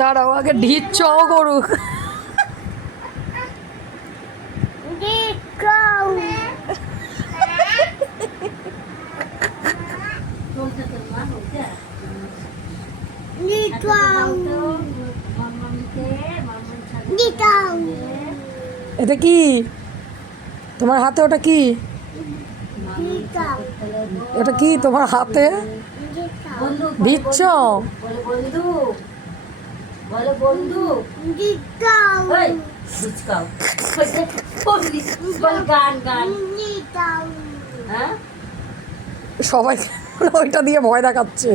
দাঁড়াও আগে ঢিচ চ করুক। এটা কি তোমার হাতে? ওটা কি? এটা কি তোমার হাতে দিচ্ছ? সবাই ওইটা দিয়ে ভয় দেখাচ্ছে।